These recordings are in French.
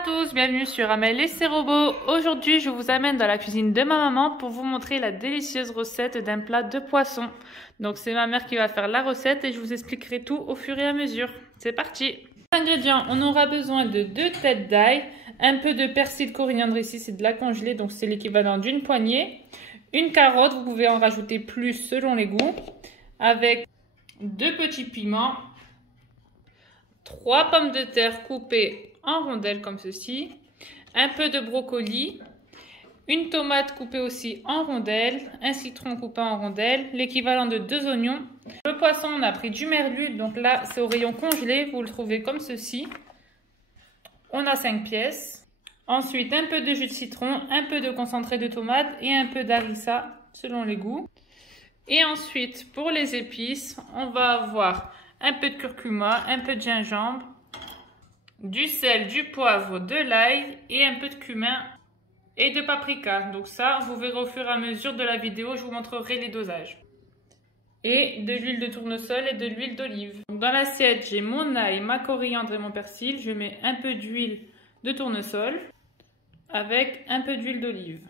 Bonjour à tous, bienvenue sur Amel et ses robots. Aujourd'hui, je vous amène dans la cuisine de ma maman pour vous montrer la délicieuse recette d'un plat de poisson. Donc c'est ma mère qui va faire la recette et je vous expliquerai tout au fur et à mesure. C'est parti! Les ingrédients, on aura besoin de 2 têtes d'ail, un peu de persil coriandre, ici c'est de la congelée, donc c'est l'équivalent d'une poignée. Une carotte, vous pouvez en rajouter plus selon les goûts, avec 2 petits piments, 3 pommes de terre coupées en rondelles comme ceci, un peu de brocoli, une tomate coupée aussi en rondelles, un citron coupé en rondelles, l'équivalent de 2 oignons. Le poisson, on a pris du merlu, donc là c'est au rayon congelé, vous le trouvez comme ceci. On a 5 pièces. Ensuite un peu de jus de citron, un peu de concentré de tomate et un peu d'harissa selon les goûts. Et ensuite pour les épices, on va avoir un peu de curcuma, un peu de gingembre, du sel, du poivre, de l'ail et un peu de cumin et de paprika. Donc ça, vous verrez au fur et à mesure de la vidéo, je vous montrerai les dosages. Et de l'huile de tournesol et de l'huile d'olive. Dans l'assiette, j'ai mon ail, ma coriandre et mon persil. Je mets un peu d'huile de tournesol avec un peu d'huile d'olive.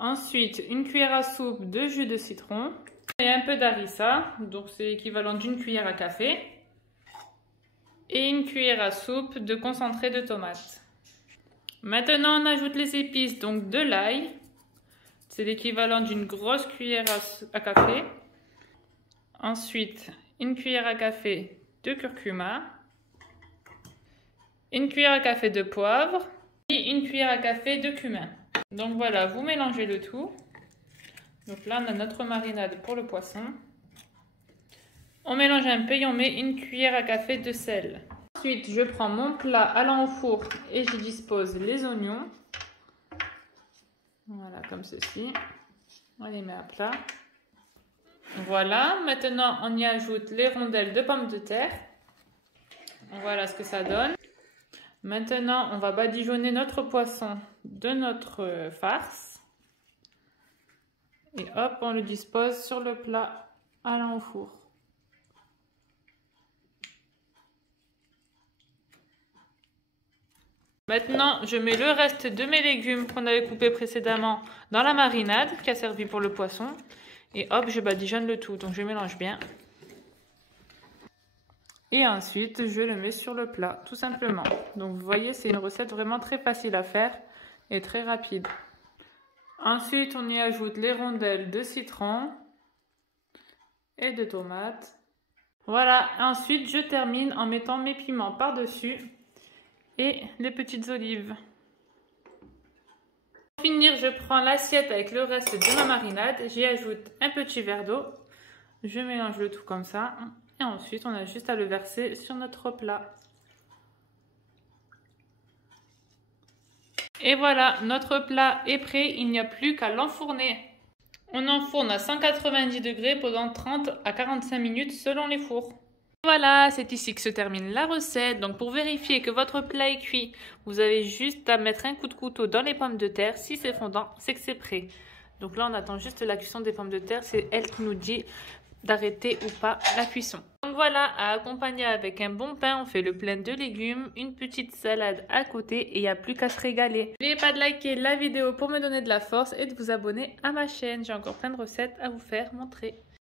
Ensuite, une cuillère à soupe de jus de citron et un peu d'harissa. Donc c'est l'équivalent d'une cuillère à café. Et une cuillère à soupe de concentré de tomate. Maintenant, on ajoute les épices, donc de l'ail. C'est l'équivalent d'une grosse cuillère à café. Ensuite, une cuillère à café de curcuma. Une cuillère à café de poivre. Et une cuillère à café de cumin. Donc voilà, vous mélangez le tout. Donc là, on a notre marinade pour le poisson. On mélange un peu et on met une cuillère à café de sel. Ensuite, je prends mon plat allant au four et j'y dispose les oignons. Voilà, comme ceci. On les met à plat. Voilà, maintenant on y ajoute les rondelles de pommes de terre. Voilà ce que ça donne. Maintenant, on va badigeonner notre poisson de notre farce. Et hop, on le dispose sur le plat allant au four. Maintenant, je mets le reste de mes légumes qu'on avait coupés précédemment dans la marinade qui a servi pour le poisson. Et hop, je badigeonne le tout. Donc, je mélange bien. Et ensuite, je le mets sur le plat, tout simplement. Donc, vous voyez, c'est une recette vraiment très facile à faire et très rapide. Ensuite, on y ajoute les rondelles de citron et de tomates. Voilà, ensuite, je termine en mettant mes piments par-dessus. Et les petites olives. Pour finir, je prends l'assiette avec le reste de ma marinade. J'y ajoute un petit verre d'eau. Je mélange le tout comme ça. Et ensuite, on a juste à le verser sur notre plat. Et voilà, notre plat est prêt. Il n'y a plus qu'à l'enfourner. On enfourne à 190 degrés pendant 30 à 45 minutes selon les fours. Voilà, c'est ici que se termine la recette. Donc pour vérifier que votre plat est cuit, vous avez juste à mettre un coup de couteau dans les pommes de terre. Si c'est fondant, c'est que c'est prêt. Donc là, on attend juste la cuisson des pommes de terre. C'est elle qui nous dit d'arrêter ou pas la cuisson. Donc voilà, à accompagner avec un bon pain, on fait le plein de légumes, une petite salade à côté et il n'y a plus qu'à se régaler. N'oubliez pas de liker la vidéo pour me donner de la force et de vous abonner à ma chaîne. J'ai encore plein de recettes à vous faire montrer.